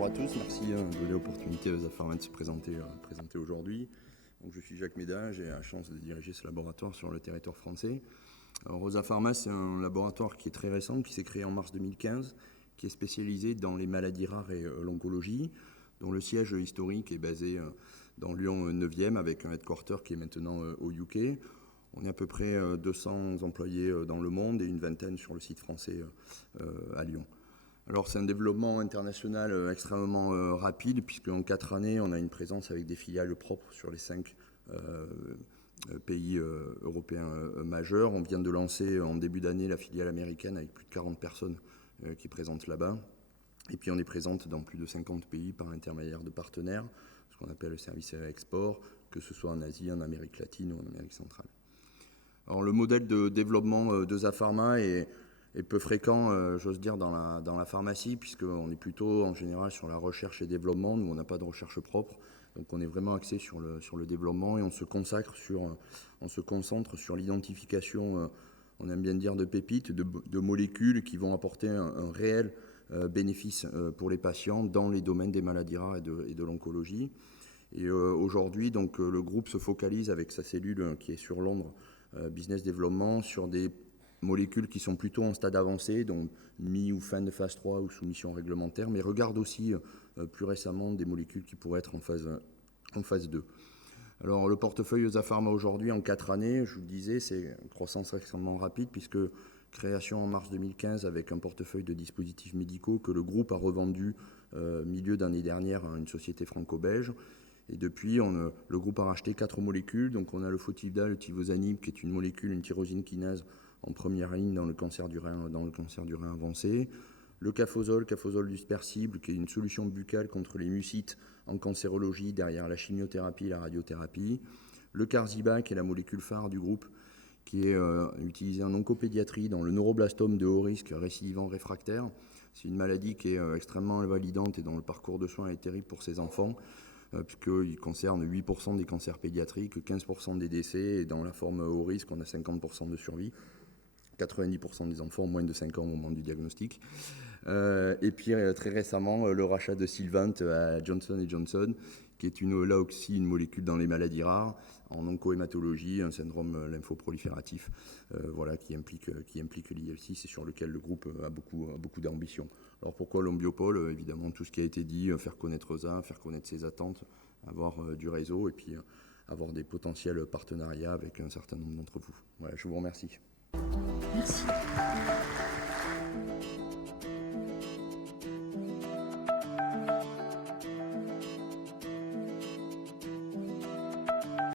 Bonjour à tous, merci de donner l'opportunité à Rosa Pharma de se présenter aujourd'hui. Donc, je suis Jacques Médin, j'ai la chance de diriger ce laboratoire sur le territoire français. Alors, Rosa Pharma, c'est un laboratoire qui est très récent, qui s'est créé en mars 2015, qui est spécialisé dans les maladies rares et l'oncologie, dont le siège historique est basé dans Lyon 9e, avec un headquarter qui est maintenant au UK. On est à peu près 200 employés dans le monde et une vingtaine sur le site français à Lyon. Alors c'est un développement international extrêmement rapide, puisqu'en 4 années, on a une présence avec des filiales propres sur les 5 pays européens majeurs. On vient de lancer en début d'année la filiale américaine avec plus de 40 personnes qui présentent là-bas. Et puis on est présente dans plus de 50 pays par intermédiaire de partenaires, ce qu'on appelle le service export, que ce soit en Asie, en Amérique latine ou en Amérique centrale. Alors le modèle de développement d'Eusa Pharma est peu fréquent, j'ose dire, dans la pharmacie, puisqu'on est plutôt en général sur la recherche et développement. Nous, on n'a pas de recherche propre, donc on est vraiment axé sur le développement et on se concentre sur l'identification, on aime bien dire, de pépites, de molécules qui vont apporter un réel bénéfice pour les patients dans les domaines des maladies rares et de l'oncologie. Et aujourd'hui, donc, le groupe se focalise avec sa cellule qui est sur Londres, Business Development, sur des molécules qui sont plutôt en stade avancé, donc mi ou fin de phase 3 ou soumission réglementaire, mais regarde aussi plus récemment des molécules qui pourraient être en phase 2. Alors le portefeuille Eusa Pharma aujourd'hui, en 4 années, je vous le disais, c'est une croissance extrêmement rapide, puisque création en mars 2015 avec un portefeuille de dispositifs médicaux que le groupe a revendu milieu d'année dernière à une société franco-belge. Et depuis, le groupe a racheté 4 molécules. Donc on a le Fotivda, le Tivozanib, qui est une molécule, une tyrosine kinase en première ligne dans le cancer du rein avancé. Le Cafosol dispersible, qui est une solution buccale contre les mucites en cancérologie derrière la chimiothérapie et la radiothérapie. Le Qarziba, qui est la molécule phare du groupe, qui est utilisée en oncopédiatrie dans le neuroblastome de haut risque récidivant réfractaire. C'est une maladie qui est extrêmement invalidante et dont le parcours de soins est terrible pour ces enfants, puisqu'il concerne 8% des cancers pédiatriques, 15% des décès, et dans la forme haut risque, on a 50% de survie. 90% des enfants ont moins de 5 ans au moment du diagnostic. Et puis très récemment, le rachat de Sylvant à Johnson & Johnson, qui est là aussi une molécule dans les maladies rares, en oncohématologie, un syndrome lymphoprolifératif, qui implique l'IL6 et sur lequel le groupe a beaucoup d'ambition. Alors pourquoi l'Ombiopol ? Évidemment, tout ce qui a été dit, faire connaître Eusa, faire connaître ses attentes, avoir du réseau et puis avoir des potentiels partenariats avec un certain nombre d'entre vous. Voilà, je vous remercie. Merci.